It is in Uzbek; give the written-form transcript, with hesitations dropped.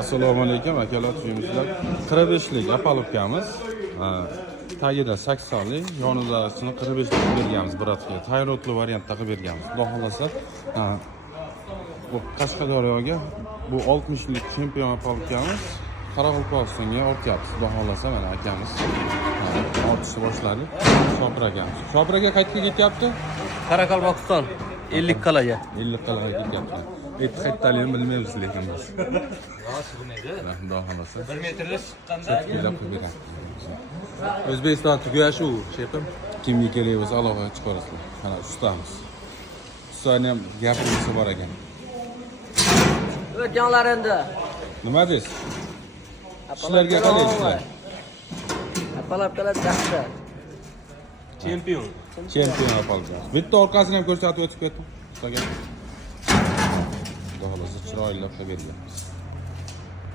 Assalomu alaykum akalar, tuyimizlar. 45lik apalobkamiz. Tagida 80lik, yonidasini 45lik berganmiz biratga. Tayrotli variantda qilib berganmiz. Xudo xolasa, bu Qashqadaryoga bu 60lik chempion apalobkamiz Qoraqalpog'istonga o'tyapti. Xudo xolasa mana akamiz otishni boshladi. Shopir akamiz. Shopir aka qayerga ketyapti? Qoraqalpog'iston 50 qalaga. 50 qalaga ketyapti. Qayerdaligini bilmaymiz lekin biz. Xudo xolasa. 1 metrga chiqqanda O'zbekiston tugashi u, shayxim. Kimga kerak bo'lsa aloqa chiqarasizlar. Mana ustamiz. Ustani ham gapirisi bor ekan. o'tganlar endi. Nima deysiz? Ishlarga qanday ishlar? Apalabkalar yaxshi. Chempion. Chempion apalga. Bitta orqasini ham ko'rsatib o'tib ketdim. Ustaga. Xudo xolasa chiroyli qilib berganmiz.